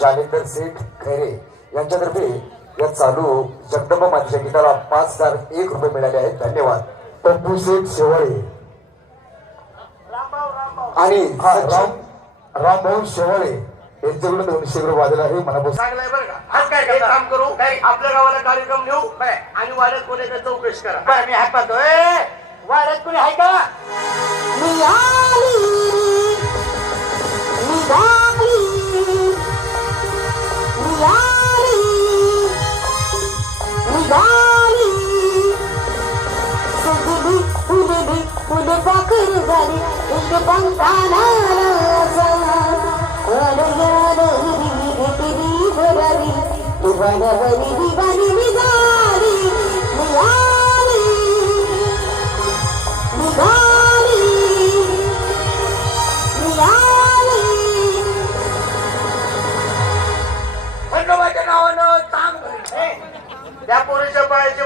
जालिंदर शेठ खैरे यांच्यातर्फे या चालू जगदंबा मातीच्या गीताला पाच हजार एक रुपये मिळाले आहेत. धन्यवाद. पप्पू शेठ शेवाळे. आणि हा राम रामभाऊ शेवाळे यांच्याकडून दोनशे रुपये वाजला आहे. मनापासून चांगलंय बरं का? आज काय एक काम करू. आपल्या गावाला कार्यक्रम नेऊ आणि वाड्यात कोणी चौकशी करा. बरं मी हात पाहतो. ए, वाड्यात कोणी आहे का? निघाली. निघाली. உதவி உதவாக்குகிறாரு இந்த பங்கானாராசாடையாத இறுதியிலே பிரிவரவி இவனவனி இவனி விதாரி விதாரி விதாரி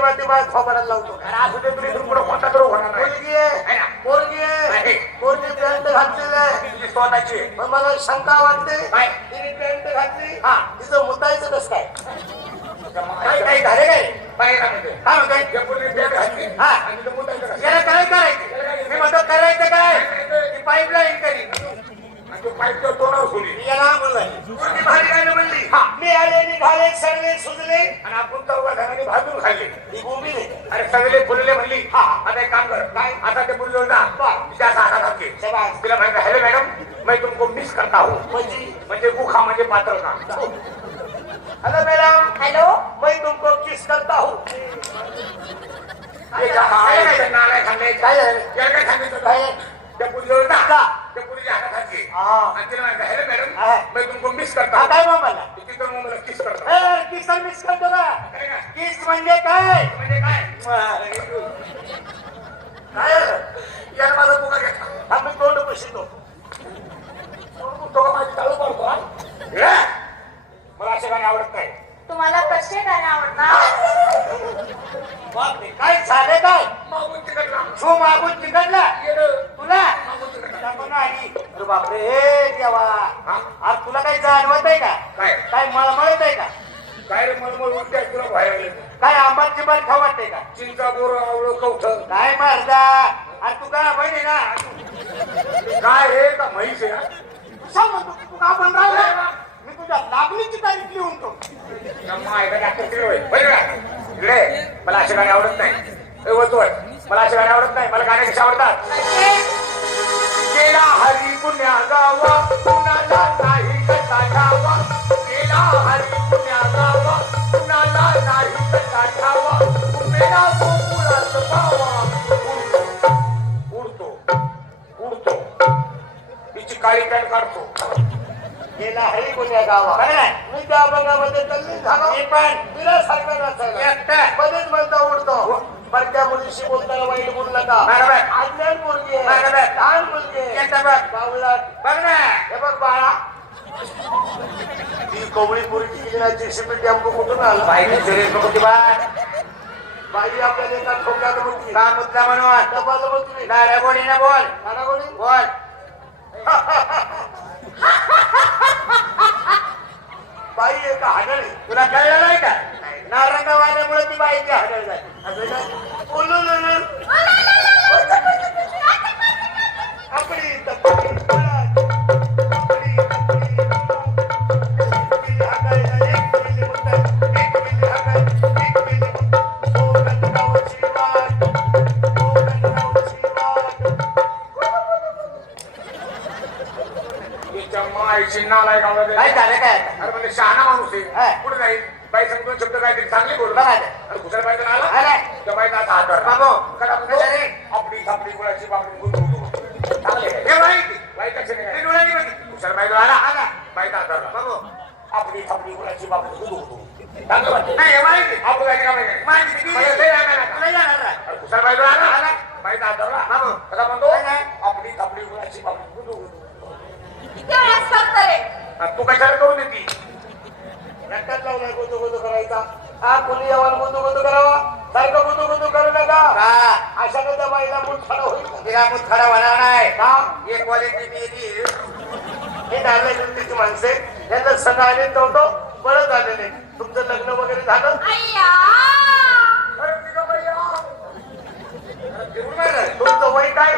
बाय खोबऱ्यात लावतो. असू दे तुम्ही पुढे कोणता तर होणार नाही. मुलगी आहे. पोरगी आहे. पोरगी पॅन्ट घातलेली आहे. तुझी स्वतःची पण मला शंका वाटते. तिने पॅन्ट घातली. हा. तिचं मुतायचं कसं काय? काय काय झाले काय? काय? म्हणतोय हा. याला काय करायचं? मी म्हणतो करायचं काय? पाईपलाईन करी काय म्हणली मी आले निघाले सगळे सुजले आणि आपण चौघा जणांनी भाजून खाल्ले. ही गोबी नाही. अरे सगळे फुलले म्हणली. आता एक काम कर. काय? आता ते फुललो ना तिच्या असा हातात घातले तिला माहिती हॅलो मॅडम मैं तुमको मिस करता हूँ. म्हणजे? म्हणजे गुखा म्हणजे पातळ का? Hello madam. हॅलो. मैं तुमको किस करता हूँ. काय झालं? काय? त्या पुरीजवळ जा. त्या पुरीच्या हातात हात घे. आणि तिला म्हणायचं, "हॅलो मॅडम, मैं तुमको मिस करता हूँ." ती तिथं मग मला किस करतो. काय काय? किस म्हणजे काय म्हणजे काय? काय? यानं माझा मुका घेतला. हा, मी तोंड पुसतो. का करतो, हा? हे? मला असे गाणे आवडत नाही तुम्हाला कसे गाणे आवडतात काय झालं काय मागून तिकडला. तू मागून तिकडला येडं. तुला मागून तिकडला. टाकून अरे बापरे हे देवा. आज तुला काही जाणवत आहे का? काय? काय मळमळत आहे का? काय रे मळमळ? उलट्या तुला बाहेर आले. काय आंबाची बार खाऊ वाटते का? चिंचा बोर आवळं कवठं. काय मारदा अरे तू का बहिणी ना? काय रे का म्हैस आहे हा? सांग म्हणतो तू का पण राहिला मी तुझ्या लागणीची तारीख लिहून तो अम्मा, एका डॉक्टर तिकडे होय. बरं का? इकडे. मला असे गाणे आवडत नाही. ए. मला असे गाणे आवडत नाही. मला गाणे कसे आवडतात? गेला हरी पुण्या गावा कुणाला नाही कसा ठावा? गेला हरी पुण्या गावा कुणाला नाही कसा ठावा? मेरा गोकुळात पावा उडतो उडतो हिची काळी पॅन्ट काढतो गेला हरी पुण्या गावा? मी त्या अभंगामध्ये तल्लीन झालो. मी पण. बिलासारखा नाचायला एकटं. मध्येच म्हणता उडतो पण त्या मुलीशी बोलताना वाईट बोलू नका. बरोबर. अज्ञान मुलगी आहे बरोबर. लहान मुलगी आहे. एकटं बघ. बावळट. बघ ना. हे बघ बाळा. ती कवळी पोरगी गेली ना जेसीबी टेम्पो कुठून आला शरीर नको ती बाळ. बाई आपल्याला एका ठोक्यात मुलगी का मुद्दा म्हणून? डबाला बसली नाही गोडीने बोल. कानाकोणी? बोल. बाई एका हाडळी तुला कळलं नाही का? वाल्यामुळे ती बाईची हडळ झाली असं काय? उलुलुलु. आपली तपली पळत. आपली तपली एक पिल्ली हाकायला, एक पिल्ली मुतायला, एक पिल्ली हाकायला, एक पिल्ली मुतायला. ओ गणगावची वाट, ओ गणगावची वाट. हिच्या मायची नालायक आवाज आहे. काय झालं काय आता? अरे म्हणजे शहाणा माणूस हा. आहे पुढे जाईल बाई सांगतो दोन शब्द काहीतरी चांगले बोल बघा. कुठल्या बाईचा आला. त्या बाईचा असा हात धरला. आपली थापडी गुळाची बापडी. चांगले आहे. हे बाई. बाईचा आला आला बाईचा हात धरला आपली बापडी. चांगलं वाटतं. नाही हे माहिती आपण काय माहिती? माहिती बाईचा आला. आला. बाईचा हात धरला बाबू. कसा म्हणतो? काय? आपली थापडी गुळाची बापडी रे आणि तू कशाला करून देती? रट्ट्यात लावलाय गोदो गोदो करायचा. हा कोणी यावर गोदो गोदो करावा. सारखं गोदो गोदो करू नका. का? अशाने त्या बाईला मूठ खडा होईल. तिला खडा होणार नाही. का? एक क्वालिटी मी येते हे धारले जनतेची माणसे. यांना सण आले नव्हतं बरं झालं नाही तुमचं लग्न वगैरे झालं. तुमचं वय काय?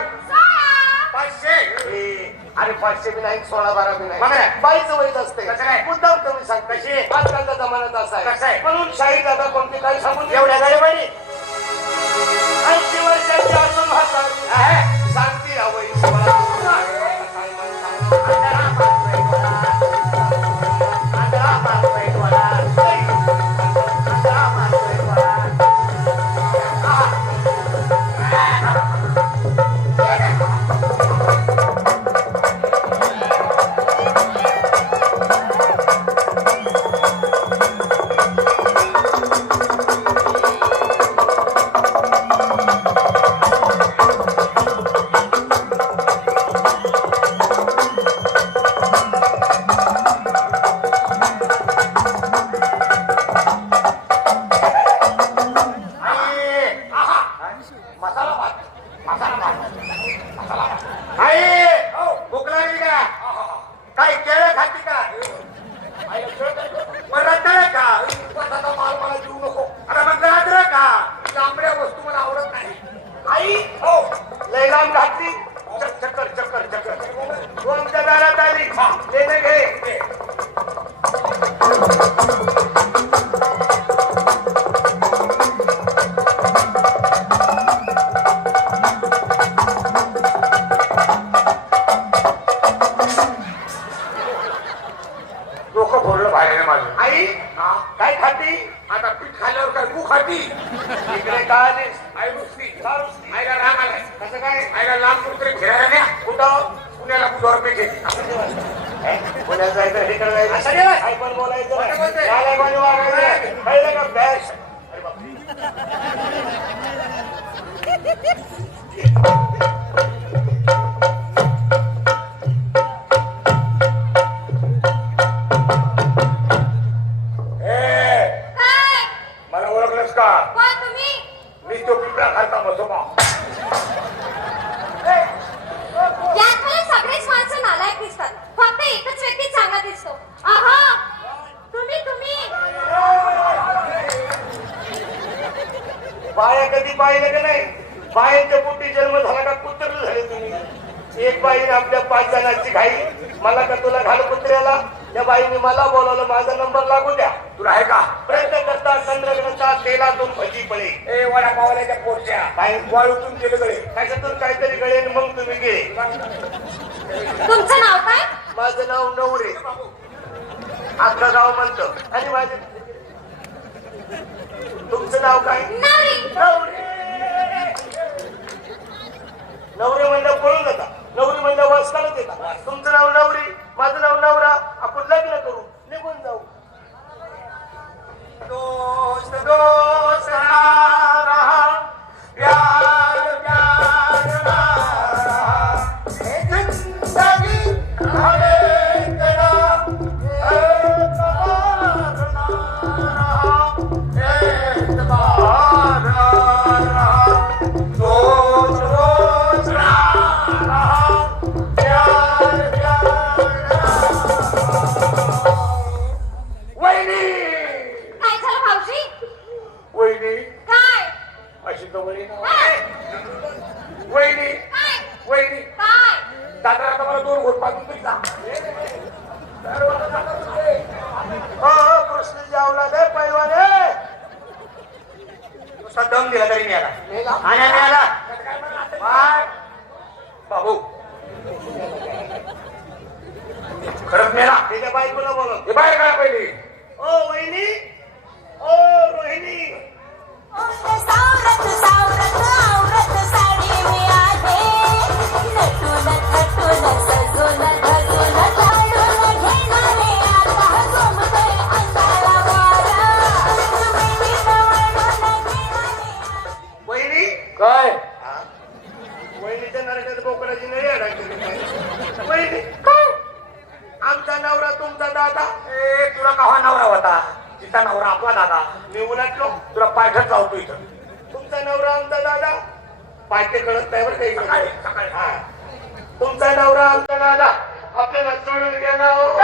अरे पाचशे बी नाही सोळा बारा बी नाही? बाईचं वय असते? मुद्दाम तुम्ही सांगता कशी? आजकालचा जमान्यात असा कसं आहे? म्हणून शाही दादा कोणती काही सांगून एवढ्या गडबडी ऐंशी वर्षाची असून हातात पुण्यात जायचं जायचं बोलायचं काय वागायचं का बॅश ए, मला ओळखलंस का कोण तुम्ही मी तो पिंपळा खालचा बसोबा यात मला सगळेच माणसं नालायक दिसतात फक्त एकच व्यक्ती चांगला दिसतो आहा तुम्ही तुम्ही बाया कधी पाहिलं का नाही बायांच्या पोटी जन्म झाला का कुत्र झाले तुम्ही? एक बाईने आपल्या पाच जणांची घाई मला का तुला घाल कुत्र्याला त्या बाईने मला बोलावलं माझा नंबर लागू द्या. तुला आहे का? प्रयत्न करता चंद्रग्रहणता तेलातून भजी पळे ए वडा पावल्याच्या पोटच्या काय वाळूतून केलं गळे. कशातून काहीतरी कळेल मग तुम्ही गे. तुमचं नाव काय? माझं नाव नवरे. आपलं गाव म्हणतं. आणि माझे तुमचं नाव काय? नवरी! नवरे म्हणलं पळून जाता नवरी म्हणलं वस्कालच येता तुमचं नाव नवरी माझं नाव नवरा आपण लग्न करू. निघून जाऊ. दोस्त दोस्त आहे पैलवान नुसता दम दिला तरी मिळाला. आणि मिळाला काय? बाबू खरंच मेला त्याच्या बायकोला बोलव. हे बाहेर काय पहिली. ओ वहिनी. ओ रोहिणी. तुमचा दादा? ए तुला कवा नवरा होता? तिचा नवरा आपला दादा. मी उलटलो. तुला पायठत चावतो इथं. तुमचा नवरा आमचा दादा? पायटे कळत नाही बरं सकाळी काही सकाळी हा. तुमचा नवरा आमचा दादा. आपल्याला सोडून गेला हो.